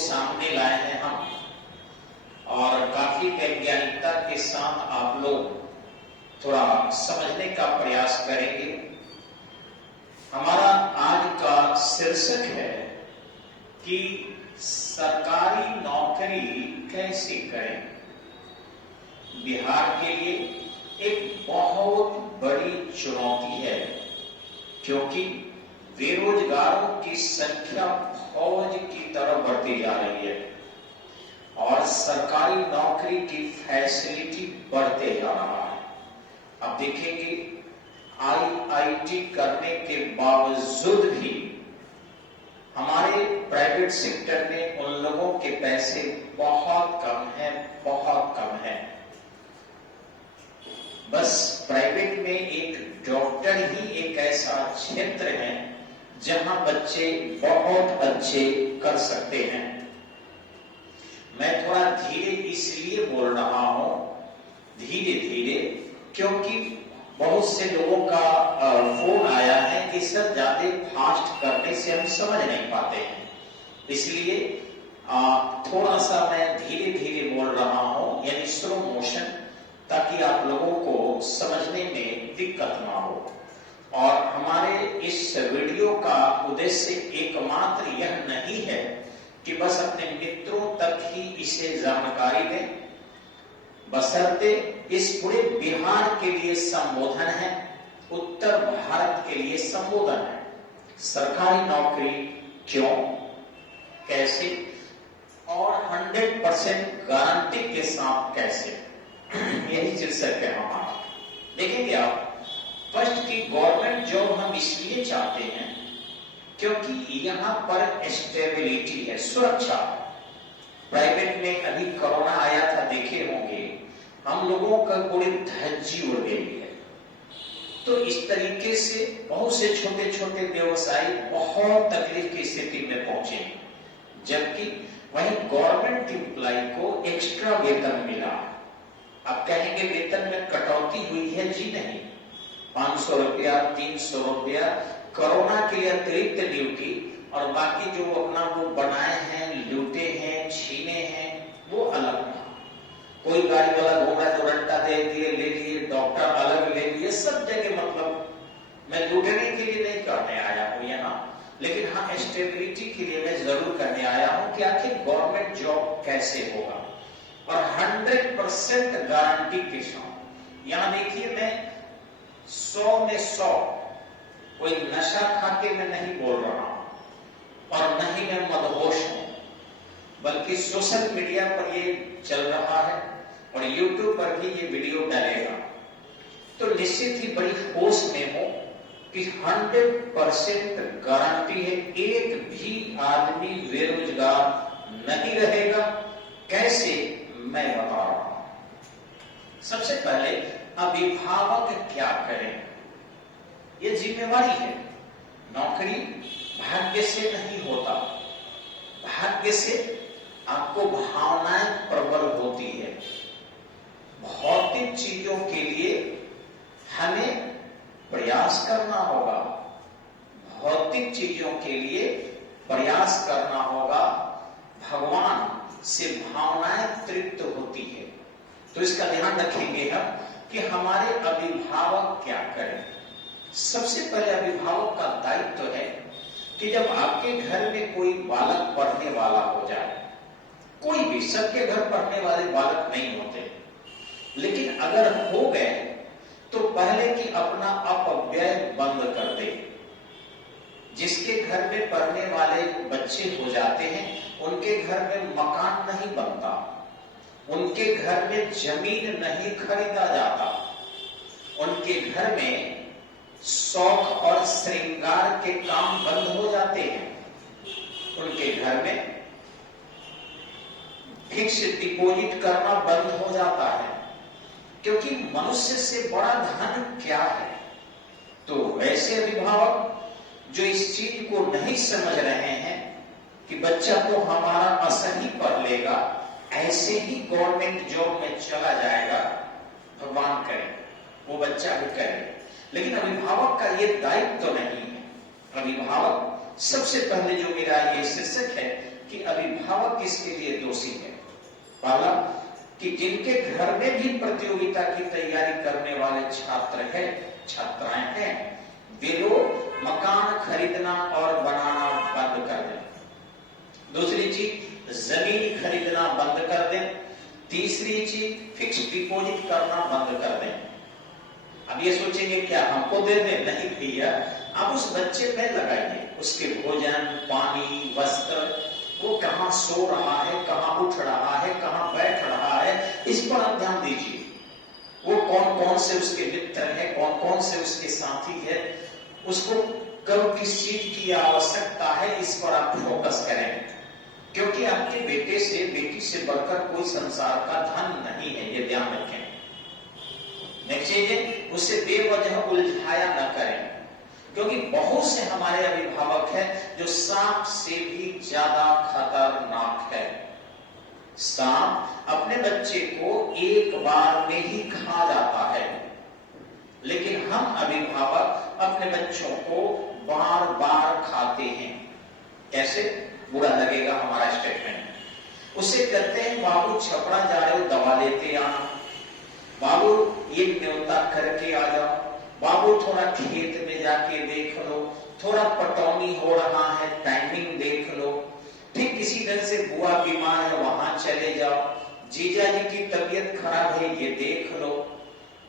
सामने लाए हैं हम, और काफी वैज्ञानिकता के साथ आप लोग थोड़ा समझने का प्रयास करेंगे। हमारा आज का शीर्षक है कि सरकारी नौकरी कैसे करें। बिहार के लिए एक बहुत बड़ी चुनौती है, क्योंकि बेरोजगारों की संख्या फौज की तरफ बढ़ती जा रही है और सरकारी नौकरी की फैसिलिटी बढ़ते जा रहा है। अब देखेंगे, आईआईटी करने के बावजूद भी हमारे प्राइवेट सेक्टर में उन लोगों के पैसे बहुत कम है, बहुत कम है। बस प्राइवेट में एक डॉक्टर ही एक ऐसा क्षेत्र है जहां बच्चे बहुत अच्छे कर सकते हैं। मैं थोड़ा धीरे इसलिए बोल रहा हूं, धीरे धीरे, क्योंकि बहुत से लोगों का फोन आया है कि सर ज्यादा फास्ट करने से हम समझ नहीं पाते हैं, इसलिए थोड़ा सा मैं धीरे धीरे बोल रहा हूं, यानी स्लो मोशन, ताकि आप लोगों को समझने में दिक्कत ना हो। और हमारे इस वीडियो का उद्देश्य एकमात्र यह नहीं है कि बस अपने मित्रों तक ही इसे जानकारी दें, बशर्ते इस पूरे बिहार के लिए संबोधन है, उत्तर भारत के लिए संबोधन है। सरकारी नौकरी क्यों, कैसे और 100% गारंटी के साथ कैसे, यही शीर्षक है हमारा। देखेंगे आप, फर्स्ट की गवर्नमेंट जॉब हम इसलिए चाहते हैं क्योंकि यहां पर स्टेबिलिटी है, सुरक्षा। प्राइवेट में अभी कोरोना आया था, देखे होंगे, हम लोगों का पूरी धज्जी उड़ गई है। तो इस तरीके से बहुत से छोटे छोटे व्यवसायी बहुत तकलीफ की स्थिति में पहुंचे, जबकि वहीं गवर्नमेंट एम्प्लॉय को एक्स्ट्रा वेतन मिला। अब कहेंगे वेतन में कटौती हुई है, जी नहीं, 500 रुपया, 300 रुपया कोरोना के लिए अतिरिक्त ड्यूटी, और बाकी जो अपना वो बनाए हैं, लूटे हैं, छीने हैं, वो अलग था। कोई गाड़ी वाला घूम रहा है तो रट्टा दे दिए, ले लिए, डॉक्टर अलग ले लिए, सब जगह। मतलब मैं लूटने के लिए नहीं करने आया हूं यहाँ, लेकिन हाँ स्टेबिलिटी के लिए मैं जरूर करने आया हूं कि आखिर गवर्नमेंट जॉब कैसे होगा, और 100% गारंटी के साथ। यहां देखिए, मैं 100 में 100 कोई नशा खाके मैं नहीं बोल रहा हूं, और न ही मैं मदहोश हूं, बल्कि सोशल मीडिया पर ये चल रहा है और यूट्यूब पर भी ये वीडियो डालेगा, तो निश्चित ही बड़ी होश में हो कि 100% गारंटी है, एक भी आदमी बेरोजगार नहीं रहेगा। कैसे, मैं बता रहा हूं। सबसे पहले अभिभावक क्या करें, यह जिम्मेवारी है। नौकरी भाग्य से नहीं होता, भाग्य से आपको भावनाएं प्रबल होती है। भौतिक चीजों के लिए हमें प्रयास करना होगा, भौतिक चीजों के लिए प्रयास करना होगा। भगवान से भावनाएं तृप्त होती है, तो इसका ध्यान रखेंगे हम कि हमारे अभिभावक क्या करें। सबसे पहले अभिभावक का दायित्व है कि जब आपके घर में कोई बालक पढ़ने वाला हो जाए, कोई भी, सबके घर पढ़ने वाले बालक नहीं होते, लेकिन अगर हो गए तो पहले कि अपना अपव्यय बंद कर दे। जिसके घर में पढ़ने वाले बच्चे हो जाते हैं, उनके घर में मकान नहीं बनता, उनके घर में जमीन नहीं खरीदा जाता, उनके घर में शौक और श्रृंगार के काम बंद हो जाते हैं, उनके घर में फिक्स डिपॉजिट करना बंद हो जाता है, क्योंकि मनुष्य से बड़ा धन क्या है। तो वैसे अभिभावक जो इस चीज को नहीं समझ रहे हैं कि बच्चा तो हमारा असली पढ़ लेगा, ऐसे ही गवर्नमेंट जॉब में चला जाएगा, भगवान करे वो बच्चा भी करे, लेकिन अभिभावक का ये दायित्व तो नहीं है। अभिभावक सबसे पहले जो मेरा ये शीर्षक है कि अभिभावक किसके लिए दोषी है। पहला कि जिनके घर में भी प्रतियोगिता की तैयारी करने वाले छात्र हैं, छात्राएं हैं, वे लोग मकान खरीदना और बनाना बंद कर दें। दूसरी चीज जमीन खरीदना बंद कर दें। तीसरी चीज फिक्स डिपॉजिट करना बंद कर दें। अब ये सोचेंगे क्या हमको दे दें? नहीं भैया, आप उस बच्चे पे लगाइए, उसके भोजन, पानी, वस्त्र, वो कहाँ सो रहा है, कहाँ उठ रहा है, कहाँ बैठ रहा है, इस पर आप ध्यान दीजिए। वो कौन कौन से उसके मित्र हैं, कौन कौन से उसके साथी है, उसको कब किस चीज की आवश्यकता है, इस पर आप फोकस करें। क्योंकि आपके बेटे से, बेटी से बढ़कर कोई संसार का धन नहीं है, ये ध्यान रखें। नेक्स्ट चीज, उसे बेवजह उलझाया न करें, क्योंकि बहुत से हमारे अभिभावक हैं जो सांप से भी ज्यादा खतरनाक है। सांप अपने बच्चे को एक बार में ही खा जाता है, लेकिन हम अभिभावक अपने बच्चों को बार बार खाते हैं। कैसे? बुरा लगेगा हमारा स्टेटमेंट। उसे कहते हैं बाबू छपड़ा जा रहे हो, दवा लेते आना, बाबू ये न्योता करके आ जाओ, बाबू थोड़ा खेत में जाके देख लो, थोड़ा पटौनी हो रहा है, टाइमिंग देख लो, फिर किसी ढंग से बुआ बीमार है, वहां चले जाओ, जीजा जी की तबीयत खराब है, ये देख लो,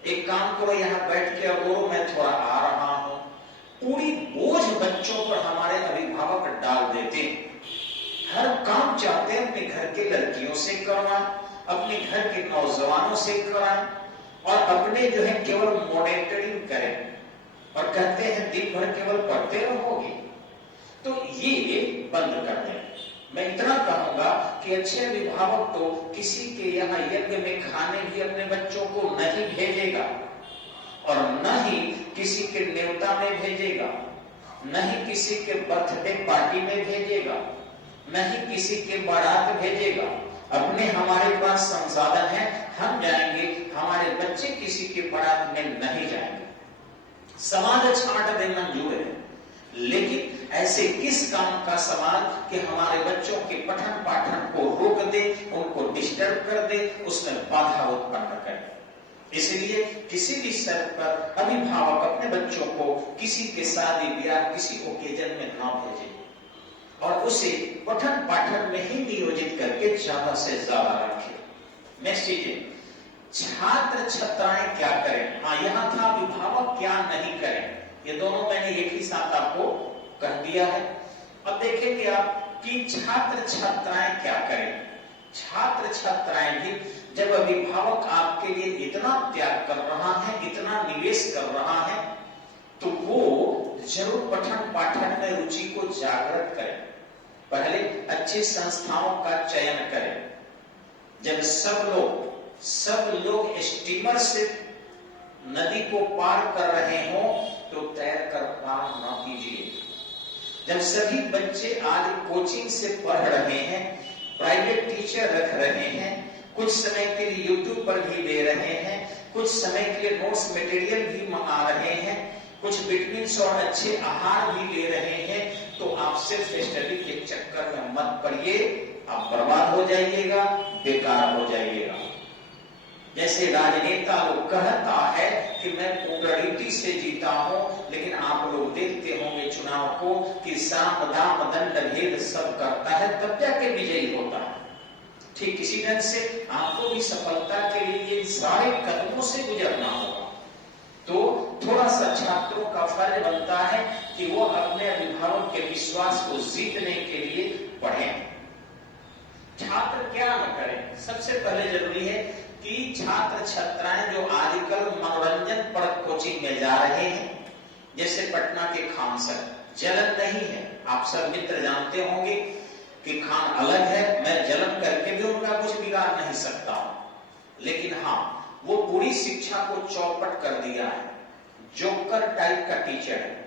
एक काम करो यहाँ बैठ के अगोरो, मैं थोड़ा आ रहा हूं। पूरी बोझ बच्चों पर हमारे अभिभावक डाल देते हैं। हर काम चाहते हैं अपने घर के लड़कियों से करवाएं, अपने घर के नौजवानों से कराएं, और अपने जो है केवल मॉनिटरिंग करें, और कहते हैं दिन भर केवल पढ़ते रहोगे। तो ये बंद कर दें। मैं इतना कहूंगा कि अच्छे अभिभावक तो किसी के यहाँ यज्ञ में खाने भी अपने बच्चों को नहीं भेजेगा, और न ही किसी के न्योता में भेजेगा, न ही किसी के बर्थडे पार्टी में भेजेगा, न ही किसी के बारात भेजेगा। अपने हमारे पास संसाधन है, हम जाएंगे, हमारे बच्चे किसी के बारात में नहीं जाएंगे। समाज छांट दे मंजूर है, लेकिन ऐसे किस काम का समाज कि हमारे बच्चों के पठन पाठन को रोक दे, उनको डिस्टर्ब कर दे, उसमें बाधा उत्पन्न करे। इसलिए किसी भी स्तर पर अभिभावक अपने बच्चों को किसी के शादी ब्याह, किसी ओकेजन में ना भेजे, और उसे पठन पाठन में ही नियोजित करके ज्यादा से ज्यादा रखे। नेक्स्ट चीज, छात्र छात्राएं क्या करें। हाँ, यहां था अभिभावक क्या नहीं करें, ये दोनों मैंने एक ही साथ आपको कह दिया है। अब देखेंगे आप कि छात्र छात्राएं क्या करें। छात्र छात्राएं भी जब अभिभावक आपके लिए इतना त्याग कर रहा है, इतना निवेश कर रहा है, तो वो जरूर पठन पाठन में रुचि को जागृत करें। पहले अच्छी संस्थाओं का चयन करें। जब सब लोग स्टीमर से नदी को पार कर रहे हो, तो तैर कर पार न कीजिए। जब सभी बच्चे आज कोचिंग से पढ़ रहे हैं, प्राइवेट टीचर रख रहे हैं, कुछ समय के लिए यूट्यूब पर भी दे रहे हैं, कुछ समय के लिए नोट्स मटेरियल भी मंगा रहे हैं, कुछ विटामिन्स और अच्छे आहार भी ले रहे हैं, तो आप सिर्फ स्टडी के चक्कर में मत पड़िए, आप बर्बाद हो जाइएगा, बेकार हो जाइएगा। जैसे राजनेता लोग कहता है कि मैं पॉपुलैरिटी से जीता हूं, लेकिन आप लोग देखते होंगे चुनाव को कि साम दाम दंड भेद सब करता है, तब जाके विजयी होता है। ठीक इसी ढंग से आपको भी सफलता के लिए इन सारे कदमों से गुजरना होगा। तो थोड़ा सा छात्रों का फर्ज बनता है कि वो अपने अभिभावक के विश्वास को जीतने के लिए पढ़ें। छात्र क्या न करें, सबसे पहले जरूरी है कि छात्र छात्राएं जो आजकल मनोरंजन पर कोचिंग में जा रहे हैं, जैसे पटना के खान सर, जलन नहीं है। आप सब मित्र जानते होंगे कि खान अलग है, मैं जलन करके भी उनका कुछ बिगाड़ नहीं सकता हूं, लेकिन हाँ, वो पूरी शिक्षा को चौपट कर दिया है। जोकर टाइप का टीचर है।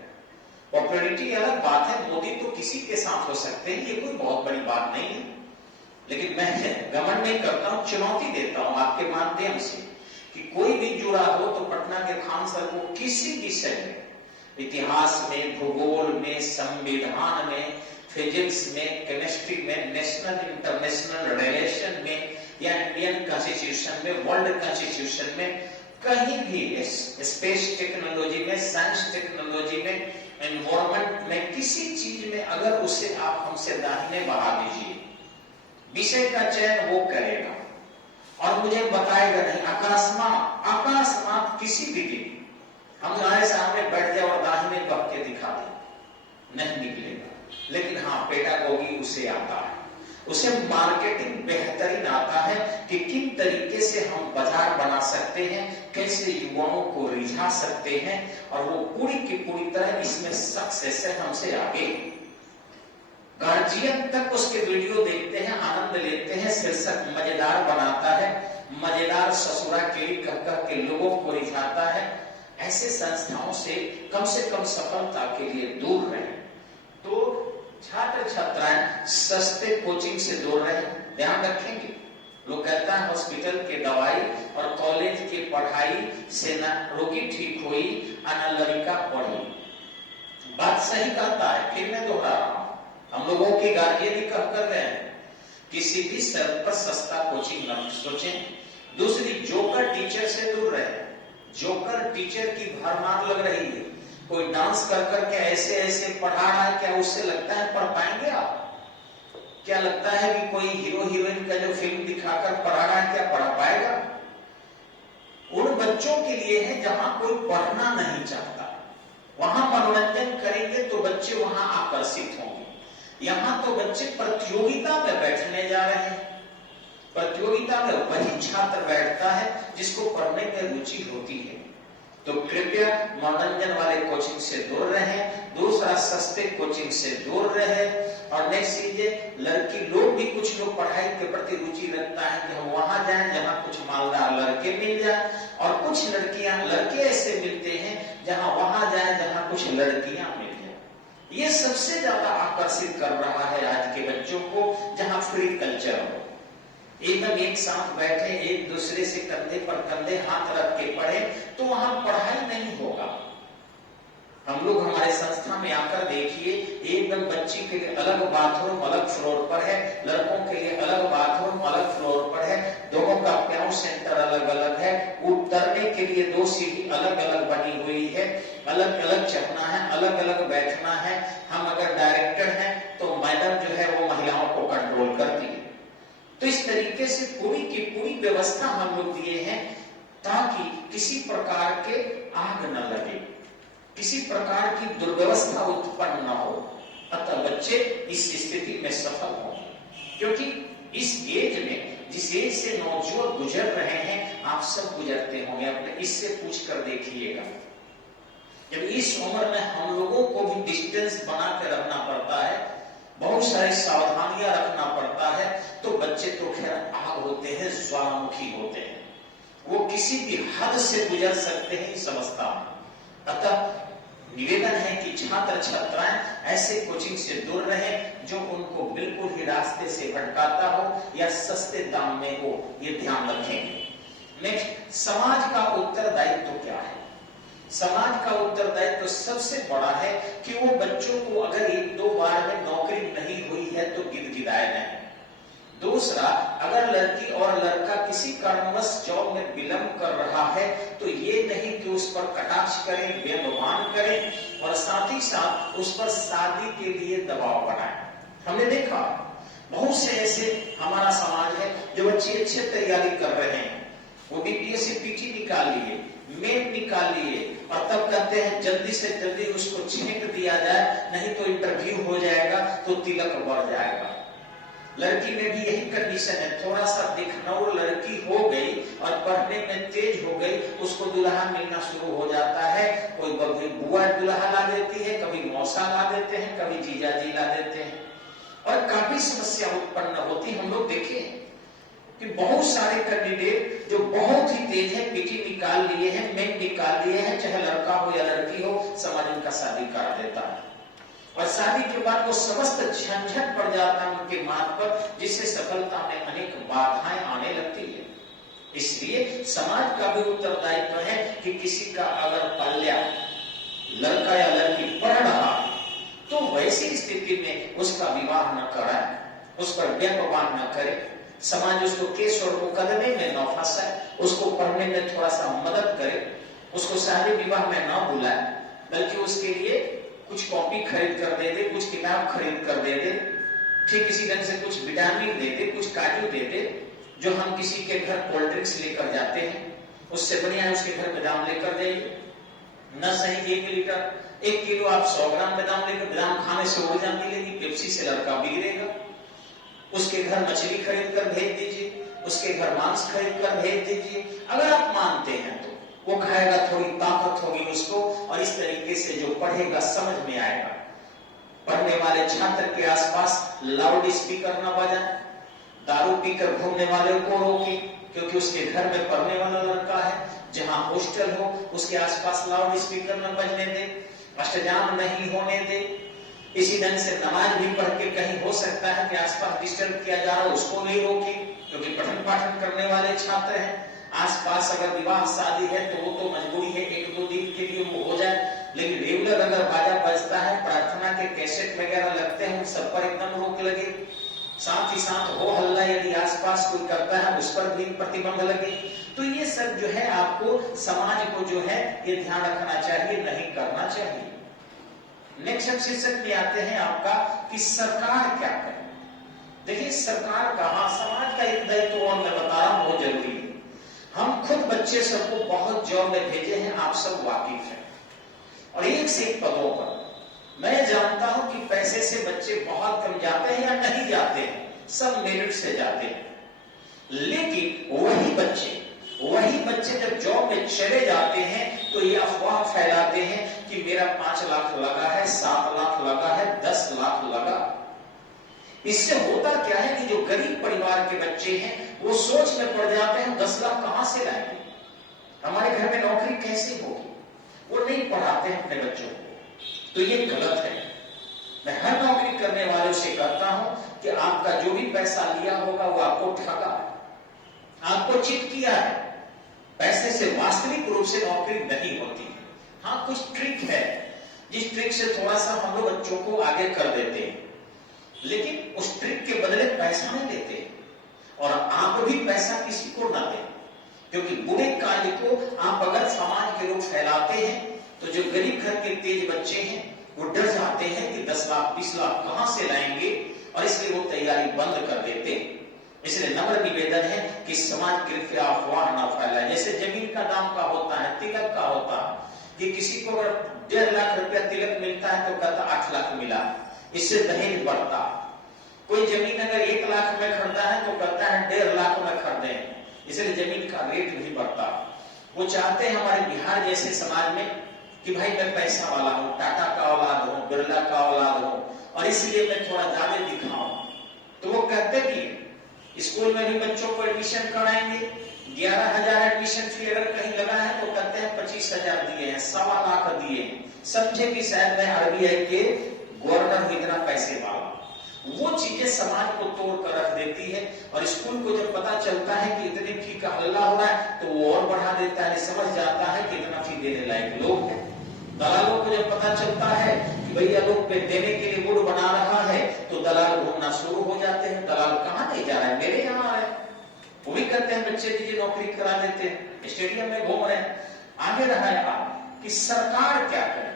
पॉपुलैरिटी अलग बात है, मोदी तो किसी के साथ हो सकते हैं, ये कोई बहुत बड़ी बात नहीं है, लेकिन मैं घमंड नहीं करता हूं, चुनौती देता हूं आपके माध्यम से कि कोई भी जुड़ा हो तो पटना के खान सर को किसी विषय में, इतिहास में, भूगोल में, संविधान में, फिजिक्स में, केमिस्ट्री में, नेशनल इंटरनेशनल रिलेशन में या इंडियन कॉन्स्टिट्यूशन में, वर्ल्ड कॉन्स्टिट्यूशन में, कहीं भी स्पेस टेक्नोलॉजी में, साइंस टेक्नोलॉजी में, एनवायरमेंट में, किसी चीज में अगर उसे आप हमसे दाहिने बढ़ा दीजिए, विषय का चयन वो करेगा और मुझे बताएगा नहीं। अकस्मात किसी भी दिन हम हमारे सामने बैठ जाए और दाहिने बढ़ के दिखा दे, नहीं निकलेगा। लेकिन हाँ, पेडागोगी उसे आता है, उसे मार्केटिंग बेहतरीन आता है कि किन तरीके से हम बाजार बना सकते हैं, कैसे युवाओं को रिझा सकते हैं, और वो पूरी की पूरी तरह इसमें सक्सेस है, हमसे आगे। गार्जियन तक उसके वीडियो देखते हैं, आनंद लेते हैं, शीर्षक मजेदार बनाता है, मजेदार ससुरा केली कह के लोगों को रिझाता है। ऐसे संस्थाओं से कम सफलता के लिए दूर रहें। तो छात्र छात्राएं सस्ते कोचिंग से दूर रहें, ध्यान रखेंगे। लोग कहता है हॉस्पिटल के दवाई और कॉलेज के पढ़ाई से ना रोगी ठीक हुई, ना लड़का पढ़ी। बात सही कहता है, फिर मैं दोहरा रहा हूं, हम लोगों के गार्जियन ही कह कर रहे हैं, किसी भी शर्त पर सस्ता कोचिंग न सोचें। दूसरी, जोकर टीचर से दूर रहे। जोकर टीचर की भरमार लग रही है, कोई डांस कर करके ऐसे ऐसे पढ़ा रहा है, क्या उससे लगता है पढ़ पाएंगे आप? क्या लगता है कि कोई हीरो हीरोइन का जो फिल्म दिखाकर पढ़ा रहा है, क्या पढ़ा पाएगा? उन बच्चों के लिए है जहां कोई पढ़ना नहीं चाहता, वहां मनोरंजन करेंगे तो बच्चे वहां आकर्षित होंगे। यहां तो बच्चे प्रतियोगिता में बैठने जा रहे हैं, प्रतियोगिता में वही छात्र बैठता है जिसको पढ़ने में रुचि होती है। तो कृपया मनोरंजन वाले कोचिंग से दूर रहें। दूसरा, सस्ते कोचिंग से दूर रहें। और नेक्स्ट चीज, लड़की लोग भी, कुछ लोग पढ़ाई के प्रति रुचि रखता है कि हम वहां जाएं जहां कुछ मालदार लड़के मिल जाए, और कुछ लड़के ऐसे मिलते हैं जहां वहां जाए जहां कुछ लड़कियां मिल जाए। ये सबसे ज्यादा आकर्षित कर रहा है आज के बच्चों को, जहां फ्री कल्चर हो, एकदम एक साथ बैठे, एक दूसरे से कंधे पर कंधे हाथ रख के पढ़े, तो वहां पढ़ाई नहीं होगा। हम लोग हमारे संस्था में आकर देखिए, एकदम बच्ची के लिए अलग बाथरूम अलग फ्लोर पर है, लड़कों के लिए अलग बाथरूम अलग फ्लोर पर है, दोनों का प्याऊ सेंटर अलग अलग है, उतरने के लिए 2 सीढ़ी अलग अलग बनी हुई है, अलग अलग चढ़ना है, अलग अलग बैठना है। हम अगर डायरेक्टर हैं तो मैडम जो है वो महिलाओं को कंट्रोल करती है। तो इस तरीके से पूरी की पूरी व्यवस्था हम लोग दिए हैं ताकि किसी प्रकार के आग न लगे, किसी प्रकार की दुर्व्यवस्था उत्पन्न न हो। अतः बच्चे इस स्थिति में सफल होंगे, क्योंकि इस एज में, जिस एज से नौजवान गुजर रहे हैं, आप सब गुजरते होंगे। अपने इससे पूछ कर देखिएगा, जब इस उम्र में हम लोगों को भी डिस्टेंस बना के रखना पड़ता है, बहुत सारी सावधानियां रखना पड़ता है, तो बच्चे तो खैर आग होते हैं, ज्वालामुखी होते हैं, वो किसी भी हद से गुजर सकते हैं इस अवस्था में। अतः निवेदन है कि छात्र छात्राएं ऐसे कोचिंग से दूर रहें जो उनको बिल्कुल ही रास्ते से भटकाता हो या सस्ते दाम में हो, ये ध्यान रखें। नेक्स्ट, समाज का उत्तरदायित्व क्या है? समाज का उत्तरदायित्व सबसे बड़ा है कि वो बच्चों को अगर 1-2 बार में नौकरी नहीं हुई है तो गिदगिदाए नहीं। दूसरा, अगर लड़की और लड़का किसी कारणवश जॉब में विलंब कर रहा है तो ये नहीं कि उस पर कटाक्ष करें, व्यंग्यमान करें, और साथ ही साथ उस पर शादी के लिए दबाव बनाएं। हमने देखा बहुत से ऐसे हमारा समाज है जो बच्चे अच्छे तैयारी कर रहे हैं, वो बीपीएससी पीटी निकाल लिए, मेन निकाल लिए, और तब कहते हैं जल्दी से जल्दी उसको छेंक दिया जाए, नहीं तो इंटरव्यू हो जाएगा तो तिलक बढ़ जाएगा। लड़की में भी यही कंडीशन है, थोड़ा सा दिखनौर लड़की हो गई और पढ़ने में तेज हो गई, उसको दुल्हा मिलना शुरू हो जाता है। कोई बुआ दुल्हा ला देती है, कभी मौसा ला देते हैं, कभी जीजा जी ला देते हैं, और काफी समस्या उत्पन्न होती। हम लोग देखे कि बहुत सारे कैंडिडेट जो बहुत ही तेज है, पीटी निकाल लिए हैं, मेन निकाल लिए हैं, चाहे लड़का हो या लड़की हो, समाज उनका शादी कर देता है, और शादी के बाद वो समस्त झंझट पड़ जाता है उनके माथ पर, जिससे सफलता में अनेक बाधाएं आने लगती है। इसलिए समाज का भी उत्तरदायित्व है कि किसी का अगर पल्ला, लड़का या लड़की पढ़ रहा तो वैसी स्थिति में उसका विवाह न कराए, उस पर व्यपवान न करे, समाज उसको केस और मुकदमे में न फंसाए, उसको पढ़ने में थोड़ा सा मदद करे, उसको शादी विवाह में न बुलाए, बल्कि उसके लिए कुछ कॉपी खरीद कर दे दे, कुछ किताब खरीद कर दे दे, ठीक इसी ढंग से कुछ विटामिन दे दे, कुछ काजू दे दे, जो हम किसी के घर कोल्ड ड्रिंक्स लेकर जाते हैं, उससे बढ़िया है उसके घर बादाम लेकर जाइए। न सही 1 लीटर 1 किलो आप 100 ग्राम बादाम लेकर, बादाम खाने से ऊर्जा मिलेगी, पेप्सी से लड़का बिगड़ेगा। उसके घर मछली खरीद कर भेज दीजिए, उसके घर मांस खरीद कर भेज दीजिए। अगर आप मानते हैं तो वो खाएगा, थोड़ी ताकत होगी उसको, और इस तरीके से जो पढ़ेगा समझ में आएगा। पढ़ने वाले छात्र के आसपास लाउड स्पीकर न बजाए, दारू पीकर घूमने वाले को रोके, क्योंकि उसके घर में पढ़ने वाला लड़का है। जहां हॉस्टल हो उसके आसपास लाउड स्पीकर न बजने दे, अष्टजाम नहीं होने दे। इसी ढंग से नमाज भी पढ़ के कहीं हो सकता है कि आसपास डिस्टर्ब किया जा रहा है, उसको नहीं रोके, क्योंकि पठन पाठन करने वाले छात्र हैं। आसपास अगर विवाह शादी है तो वो तो मजबूरी है 1-2 दिन के लिए वो हो जाए, लेकिन रेगुलर अगर बाजा बजता है, प्रार्थना के कैसेट वगैरह लगते हैं, उन सब पर एकदम रोक लगे। साथ ही साथ हो हल्ला यदि आसपास कोई करता है उस पर भी प्रतिबंध लगे। तो ये सब जो है आपको समाज को जो है ये ध्यान रखना चाहिए, नहीं करना चाहिए। नेक्स्ट शीर्षक में आते हैं आपका कि सरकार क्या करे। देखिए सरकार कहां, समाज का एक दायित्व और मैं बता रहा हूं बहुत जरूरी है। हम खुद बच्चे सबको बहुत जॉब में भेजे हैं, आप सब वाकिफ हैं, और एक से एक पदों पर मैं जानता हूं कि पैसे से बच्चे बहुत कम जाते हैं या नहीं जाते हैं, सब मेरिट से जाते हैं। लेकिन वही बच्चे जब जॉब में चले जाते हैं तो ये अफवाह फैलाते हैं कि मेरा 5 लाख लगा है, 7 लाख लगा है, 10 लाख लगा। इससे होता क्या है कि जो गरीब परिवार के बच्चे हैं वो सोच में पड़ जाते हैं 10 लाख कहां से लाएंगे, हमारे घर में नौकरी कैसे होगी, वो नहीं पढ़ाते हैं अपने बच्चों को। तो ये गलत है। मैं हर नौकरी करने वालों से कहता हूं कि आपका जो भी पैसा लिया होगा वो आपको ठगा है, आपको चीट किया है। पैसे से वास्तविक रूप से नौकरी नहीं होती है। हाँ कुछ ट्रिक है, जिस ट्रिक से थोड़ा सा हम लोग बच्चों को आगे कर देते हैं, लेकिन उस ट्रिक के बदले पैसा नहीं देते, और आप भी पैसा किसी को ना दें, क्योंकि बुरे कार्य को आप अगर समाज के लोग फैलाते हैं तो जो गरीब घर के तेज बच्चे हैं वो डर जाते हैं कि 10 लाख 20 लाख कहां से लाएंगे, और इसलिए वो तैयारी बंद कर देते हैं। इसलिए नम्र निवेदन है कि समाज कृपया अफवाह ना फैलाए। जैसे जमीन का दाम का होता है, तिलक का होता है कि किसी को अगर 1.5 लाख रुपया तिलक मिलता है तो कहता 8 लाख मिला, इससे दहेज बढ़ता। कोई जमीन अगर 1 लाख में खरीदा है तो कहता है 1.5 लाख में खरीदे, इसलिए जमीन का रेट भी बढ़ता। वो चाहते हैं हमारे बिहार जैसे समाज में कि भाई मैं पैसा वाला हूं, टाटा का औलाद हूं, बिरला का औलाद हूं, और इसलिए मैं थोड़ा ज्यादा दिखाऊं। तो वो कहते भी है, स्कूल में भी बच्चों को एडमिशन कराएंगे, 11,000 एडमिशन फी अगर कहीं लगा है तो कहते हैं 25,000 दिए हैं, 1.25 लाख दिए हैं, समझे कि शायद मैं आरबीआई के गवर्नर हूं, इतना पैसे वाला। वो चीजें समाज को तोड़ कर रख देती है, और स्कूल को जब पता चलता है कि इतनी फी का हल्ला हो रहा है तो वो और बढ़ा देता है, समझ जाता है कि इतना फी देने लायक लोग हैं। दलालों को जब पता चलता है कि भैया लोग पे देने के लिए मूड बना रहा है तो दलाल घूमना शुरू हो जाते हैं। दलाल कहां नहीं जा रहा है, मेरे यहाँ आ रहे हैं, वो भी कहते हैं बच्चे दीजिए नौकरी करा देते हैं, स्टेडियम में घूम रहे हैं। आगे रहा है आप कि सरकार क्या करे।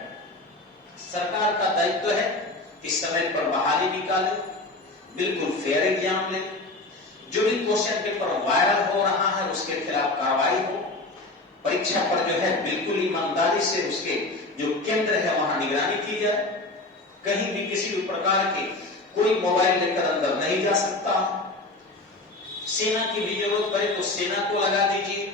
सरकार का दायित्व है कि समय पर बहाली निकाले, बिल्कुल फेयर एग्जाम ले, जो भी क्वेश्चन पेपर वायरल हो रहा है उसके खिलाफ कार्रवाई हो, परीक्षा पर जो है बिल्कुल ईमानदारी से उसके जो केंद्र है वहां निगरानी की जाए, कहीं भी किसी भी प्रकार के कोई मोबाइल लेकर अंदर नहीं जा सकता। सेना की भी जरूरत पड़े तो सेना को लगा दीजिए,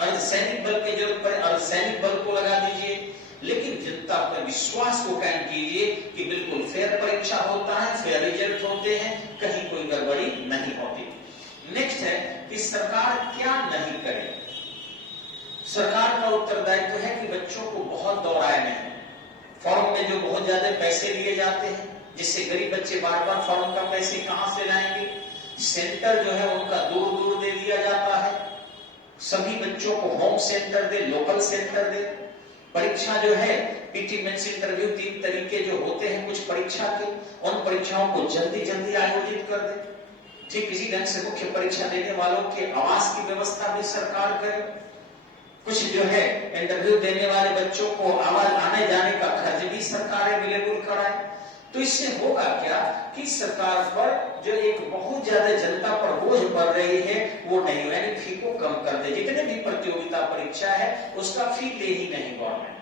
अर्धसैनिक बल की जरूरत पड़े अर्धसैनिक बल को लगा दीजिए, लेकिन जनता पर विश्वास को कायम कीजिए कि बिल्कुल फेयर परीक्षा होता है, फेयर रिजल्ट होते हैं, कहीं कोई गड़बड़ी नहीं होती। नेक्स्ट है कि सरकार क्या नहीं करे। सरकार का उत्तरदायित्व है कि बच्चों को बहुत दौड़ाए नहीं। फॉर्म में जो बहुत ज्यादा पैसे लिए जाते हैं, जिससे गरीब बच्चे बार बार फॉर्म का पैसे कहां से लाएंगे। सेंटर जो है उनका दूर दूर दे दिया जाता है, सभी बच्चों को होम सेंटर दे, लोकल सेंटर दे। परीक्षा जो है पीटी मेंस इंटरव्यू 3 तरीके जो होते हैं कुछ परीक्षा के, उन परीक्षाओं को जल्दी जल्दी आयोजित कर दे। जी, किसी ढंग से मुख्य परीक्षा देने वालों के आवास की व्यवस्था भी सरकार करे। कुछ जो है इंटरव्यू देने वाले बच्चों को आवाज आने जाने का खर्च भी सरकार अवेलेबल कराए। तो इससे होगा क्या कि सरकार पर जो एक बहुत ज्यादा जनता पर बोझ पड़ रही है वो नहीं, यानी फी को कम कर दे। जितने भी प्रतियोगिता परीक्षा है उसका फी ले ही नहीं गवर्नमेंट,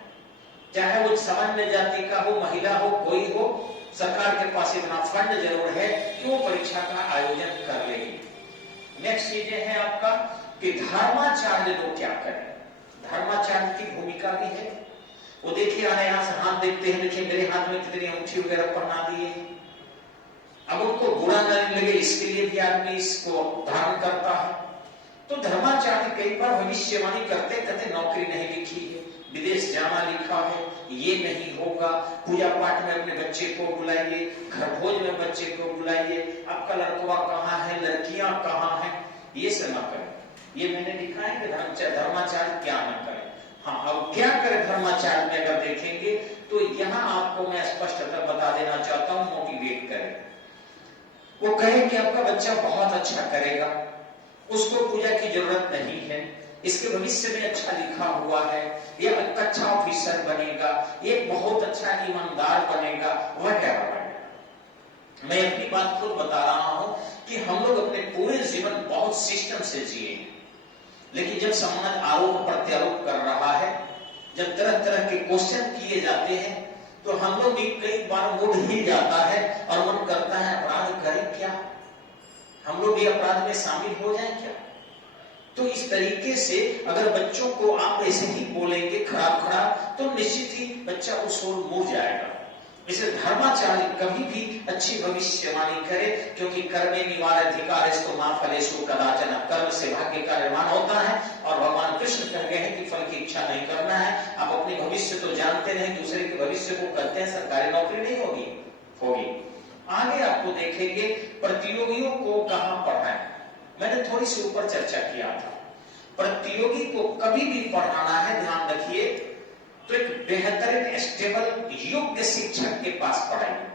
चाहे वो सामान्य जाति का हो, महिला हो, कोई हो, सरकार के पास इतना फंड जरूर है कि वो परीक्षा का आयोजन कर लेगी। नेक्स्ट चीजें है आपका कि धर्माचार्य लोग क्या करें। धर्माचार्य की भूमिका भी है। वो देखिए आने यहां से हाथ देखते हैं, देखिए मेरे हाथ में कितनी अंगूठी वगैरह पहना दिए। अब उनको बुरा नहीं लगे इसके लिए भी आदमी इसको धारण करता है। तो धर्माचार्य कई बार भविष्यवाणी करते कहते नौकरी नहीं लिखी है, विदेश जाना लिखा है, ये नहीं होगा, पूजा पाठ में अपने बच्चे को बुलाइए, घर भोज में बच्चे को बुलाइए, आपका लड़कवा कहाँ है, लड़कियां कहाँ है, ये सब न करें। ये मैंने लिखा है कि धर्माचार्य क्या न करें। हाँ, अब क्या करे धर्माचार्य में अगर देखेंगे तो यहाँ आपको मैं स्पष्टता बता देना चाहता हूँ, मोटिवेट करें। वो कहे कि आपका बच्चा बहुत अच्छा करेगा, उसको पूजा की जरूरत नहीं है, इसके भविष्य में अच्छा लिखा हुआ है, ये अच्छा ऑफिसर बनेगा, ये बहुत अच्छा ईमानदार बनेगा, वह क्या बनेगा। मैं अपनी बात खुद बता रहा हूं कि हम लोग अपने पूरे जीवन बहुत सिस्टम से जिए, लेकिन जब समाज आरोप प्रत्यारोप कर रहा है, जब तरह तरह के क्वेश्चन किए जाते हैं, तो हम लोग भी कई बार मूड हिल जाता है और मन करता है अपराध करें क्या, हम लोग भी अपराध में शामिल हो जाएं क्या। तो इस तरीके से अगर बच्चों को आप ऐसे ही बोलेंगे खराब खराब, तो निश्चित ही बच्चा उस ओर मुड़ जाएगा। इसे धर्माचार्य कभी भी अच्छी भविष्यवाणी करे, क्योंकि कर्मे निवार अधिकार मां फलेषु कदाचन, कर्म से भाग्य का निर्माण होता है। और भगवान कृष्ण कह गए हैं कि फल की इच्छा नहीं करना है। आप अपनी भविष्य तो जानते नहीं, दूसरे के भविष्य को कहते हैं सरकारी नौकरी नहीं होगी। आगे आपको देखेंगे प्रतियोगियों को कहां पढ़ाएं। मैंने थोड़ी सी ऊपर चर्चा किया था, प्रतियोगी को कभी भी पढ़ाना है, ध्यान रखिए, तो एक बेहतरीन स्टेबल योग्य शिक्षक के पास पढ़ाइए।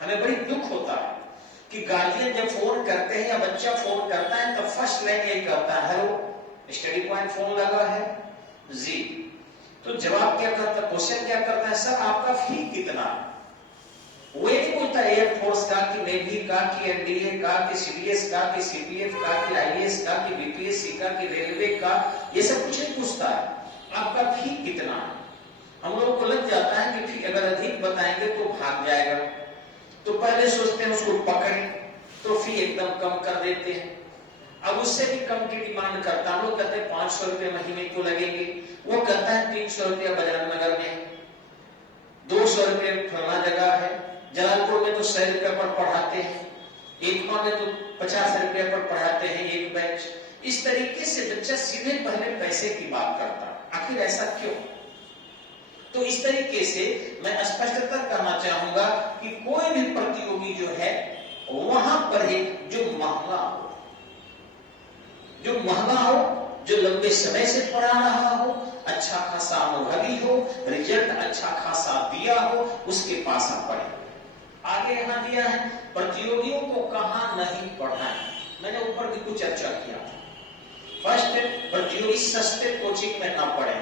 हमें बड़ी दुख होता है कि गार्जियन जब फोन करते हैं या बच्चा फोन करता है तो फर्स्ट लाइन यही करता है, हेलो स्टडी पॉइंट फोन लगा है जी। तो जवाब क्या करता है, क्वेश्चन क्या करता है, सर आपका फी कितना है। वो नहीं बोलता एयरफोर्स का कि नेवी का कि एनडीए का कि सीडीएस का कि सीपीएफ का कि आईएएस का कि बीपीएससी का कि रेलवे का, ये सब कुछ नहीं पूछता है, आपका फी कितना है। हम लोगों को लग जाता है कि फी अगर अधिक बताएंगे तो भाग जाएगा, तो पहले सोचते हैं उसको पकड़ें, तो फी एकदम कम कर देते हैं। अब उससे भी कम की डिमांड करता, हम लोग कहते हैं 500 रुपए महीने को लगेंगे, वो कहता है 300 रुपया बजरंग नगर में, 200 रुपये फलाना जगह है, जलालपुर में तो 100 रुपये पर पढ़ाते हैं, एक में तो 50 रुपये पर पढ़ाते हैं एक बैच। इस तरीके से बच्चा सीधे पहले पैसे की बात करता, आखिर ऐसा क्यों। तो इस तरीके से मैं स्पष्टता करना चाहूंगा कि कोई भी प्रतियोगी जो है वहां पर ही जो महंगा हो, जो लंबे समय से पढ़ा रहा हो, अच्छा खासा अनुभवी हो, रिजल्ट अच्छा खासा दिया हो, उसके पास आप पढ़े। आगे यहां दिया है प्रतियोगियों को कहां नहीं पढ़ाएं। मैंने ऊपर भी कुछ चर्चा किया था। फर्स्ट, प्रतियोगी सस्ते कोचिंग में ना पढ़े,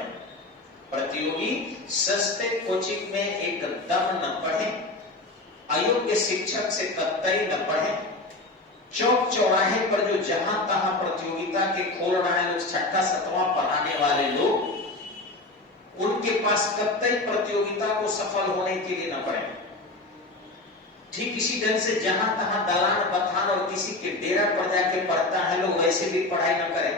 प्रतियोगी सस्ते कोचिंग में एकदम न पढ़े, अयोग्य शिक्षक से कतई न पढ़े, चौक चौराहे पर जो जहां तहां प्रतियोगिता के खोल रहे हैं लोग, छठा सतवां पढ़ाने वाले लोग, उनके पास कतई प्रतियोगिता को सफल होने के लिए न पढ़े। ठीक इसी ढंग से जहां तहां दलान बथान और किसी के डेरा पर जाके पढ़ता है लोग, वैसे भी पढ़ाई न करें।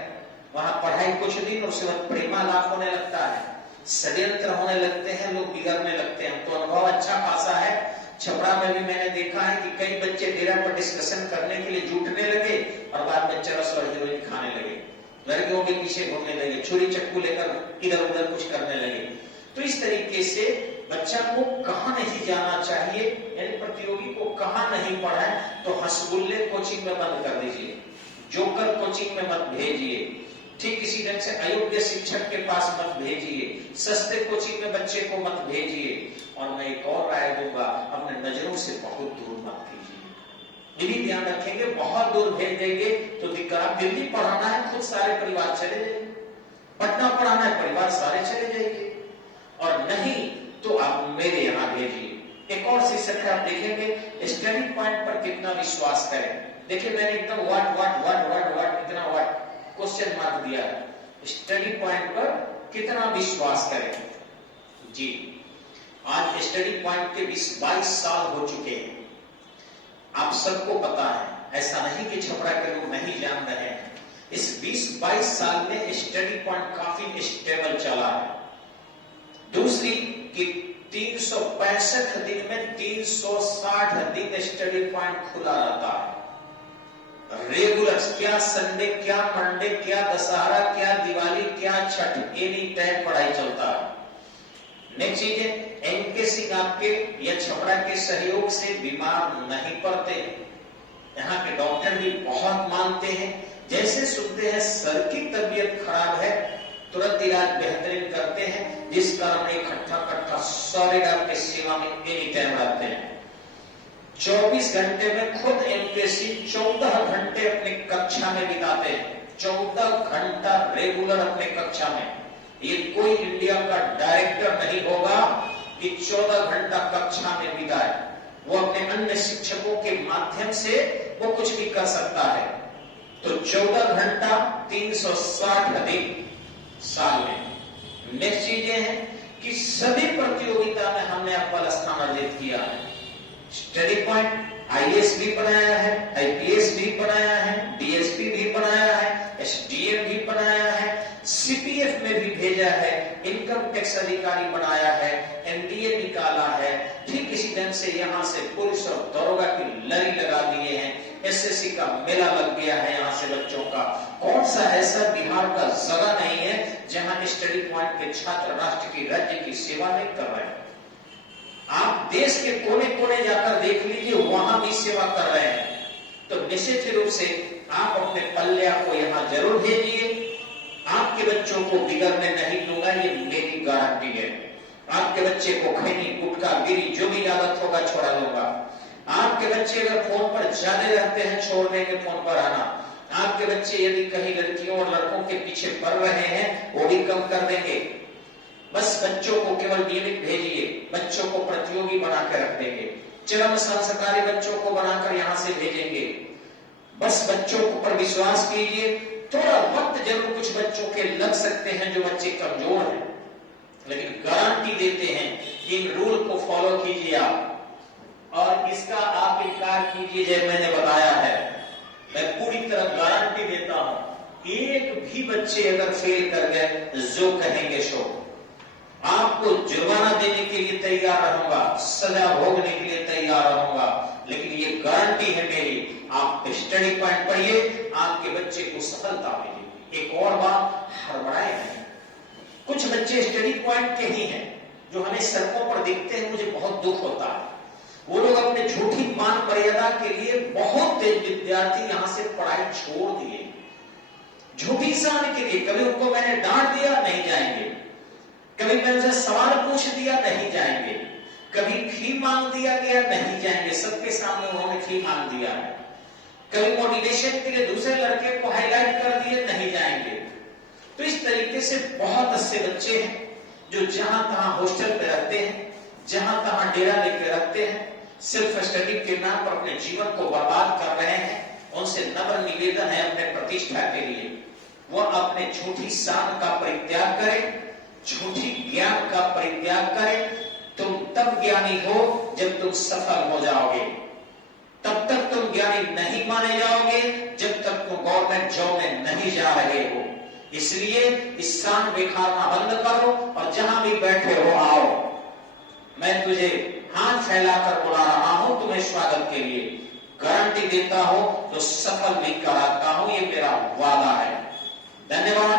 वहां पढ़ाई कुछ दिन और उसके बाद प्रेमालाप होने लगता है, षड्यंत्र होने लगते हैं, लोग बिगड़ने लगते हैं। तो अनुभव अच्छा खासा है। छपरा में भी मैंने देखा है कि कई बच्चे डेरा पर डिस्कशन करने के लिए जुटने लगे और बाद में चरस और हीरोइन खाने लगे, लड़कियों के पीछे घूमने लगे, छुरी चक्कू लेकर इधर उधर कुछ करने लगे। तो इस तरीके से बच्चा को कहां नहीं जाना चाहिए, यानी प्रतियोगी को कहां नहीं पढ़ाएं, तो हंसगुल्ले कोचिंग में बंद कर दीजिए, जोकर कोचिंग में मत भेजिए, ठीक इसी ढंग से अयोग्य शिक्षक के पास मत भेजिए, सस्ते कोचिंग में बच्चे को मत भेजिए। और मैं एक और राय दूंगा, अपने नजरों से बहुत दूर मत कीजिए। ये भी ध्यान रखेंगे, बहुत दूर भेज देंगे तो दिक्कत। आप दिल्ली पढ़ाना है, खुद सारे परिवार चले जाएंगे, पटना पढ़ाना है, परिवार सारे चले जाएंगे, और नहीं तो आप मेरे यहां भेजिए। एक और शीर्षक है, आप देखेंगे स्टडी पॉइंट पर कितना विश्वास करें। देखिए मैंने एकदम what what what what what इतना व्हाट क्वेश्चन मार्क दिया है, स्टडी पॉइंट पर कितना विश्वास करें। जी, आज स्टडी पॉइंट के 20-22 साल हो चुके हैं, आप सबको पता है, ऐसा नहीं कि छपरा के लोग नहीं जान रहे हैं। इस 20-22 साल में स्टडी पॉइंट काफी स्टेबल चला है। दूसरी कि 365 दिन में 360 दिन स्टडी पॉइंट खुला रहता है, रेगुलर। क्या संडे, क्या मंडे, क्या दशहरा, क्या दिवाली, क्या छठ, एनी टाइम पढ़ाई चलता है। नेक्स्ट चीज है, एनके सिंह आपके या छपरा के सहयोग से बीमार नहीं पड़ते। यहाँ के डॉक्टर भी बहुत मानते हैं, जैसे सुनते हैं सर की तबीयत खराब है तुरंत इलाज बेहतरीन करते हैं, जिस कारण इकट्ठा सारे डॉक्टर सेवा में एनी टाइम रहते हैं। 24 घंटे में खुद एमपीएससी 14 घंटे अपनी कक्षा में बिताते हैं, 14 घंटा रेगुलर अपने कक्षा में। ये कोई इंडिया का डायरेक्टर नहीं होगा कि 14 घंटा कक्षा में बिताए। वो अपने अन्य शिक्षकों के माध्यम से वो कुछ भी कर सकता है। तो 14 घंटा 360 दिन साल में। नेक्स्ट चीज ये है कि सभी प्रतियोगिता में हमने अव्वल स्थान अर्जित किया है। स्टडी पॉइंट आईएएस भी बनाया है, आईपीएस भी बनाया है, डीएसपी भी बनाया है, एसडीएम भी बनाया है, सीपीएफ में भी भेजा है, इनकम टैक्स अधिकारी बनाया है, एनडीए निकाला है। ठीक इसी ढंग से यहाँ से पुलिस और दरोगा की लड़ी लगा दिए हैं। एसएससी का मेला लग गया है यहाँ से बच्चों का। कौन सा ऐसा बिहार का जगह नहीं है जहाँ स्टडी पॉइंट के छात्र राष्ट्र की, राज्य की सेवा नहीं कर रहे हैं। आप देश के कोने कोने जाकर देख लीजिए, वहां भी सेवा कर रहे हैं। तो निश्चित रूप से आप अपने पल्ले को यहाँ जरूर भेजिए। आपके बच्चों को बिगड़ने नहीं दूंगा, ये मेरी गारंटी है। आपके बच्चे को खैनी, गुटखा, बीड़ी जो भी आदत होगा छोड़ा लूंगा। आपके बच्चे अगर फोन पर ज्यादा रहते हैं, छोड़ देंगे फोन पर आना। आपके बच्चे यदि कहीं लड़कियों और लड़कों के पीछे पड़ रहे हैं, वो भी कम कर देंगे। बस बच्चों को केवल नियमित भेजिए, बच्चों को प्रतियोगी बनाकर रख देंगे, चरम संस्कारी बच्चों को बनाकर यहाँ से भेजेंगे। बस बच्चों पर विश्वास कीजिए। थोड़ा वक्त जरूर कुछ बच्चों के लग सकते हैं जो बच्चे कमजोर हैं, लेकिन गारंटी देते हैं कि इन रूल को फॉलो कीजिए आप, और इसका आप इनकार कीजिए जब मैंने बताया है। मैं पूरी तरह गारंटी देता हूं, एक भी बच्चे अगर फेल कर गए जो कहेंगे सो, आपको जुर्माना देने के लिए तैयार रहूंगा, सजा भोगने के लिए तैयार रहूंगा, लेकिन ये गारंटी है मेरी। आप स्टडी पॉइंट पढ़िए, आपके बच्चे को सफलता मिलेगी। एक और बात, हड़बड़ाए नहीं। कुछ बच्चे स्टडी पॉइंट के ही हैं जो हमें सड़कों पर दिखते हैं, मुझे बहुत दुख होता है। वो लोग अपने झूठी मान मर्यादा के लिए बहुत तेज विद्यार्थी यहां से पढ़ाई छोड़ दिए, झूठी शान के लिए। कभी उनको मैंने डांट दिया, नहीं जाएंगे। कभी मैंने उनसे सवाल पूछ दिया, नहीं जाएंगे। कभी फी मांग दिया गया, नहीं जाएंगे। सबके सामने उन्होंने फी मांग दिया है। कभी मोटिवेशन के लिए दूसरे लड़के को हाईलाइट कर दिए, नहीं जाएंगे। तो इस तरीके से बहुत ऐसे बच्चे हैं जो जहां तहां हॉस्टल पे रहते हैं, जहां तहां डेरा लेके रखते हैं, सिर्फ स्टडी के नाम पर अपने जीवन को बर्बाद कर रहे हैं। उनसे नम्र निवेदन है अपने प्रतिष्ठा के लिए, वो अपने झूठी शान का परित्याग करें, झूठी ज्ञान का परित्याग करें। तुम तब ज्ञानी हो जब तुम सफल हो जाओगे, तब तक तुम ज्ञानी नहीं माने जाओगे जब तक तुम गवर्नमेंट जॉब में नहीं जा रहे हो। इसलिए इस शान दिखाना बंद करो, और जहां भी बैठे हो आओ। मैं तुझे हाथ फैलाकर बुला रहा हूं तुम्हें स्वागत के लिए। गारंटी देता हूं तो सफल भी कराता हूं, ये मेरा वादा है। धन्यवाद।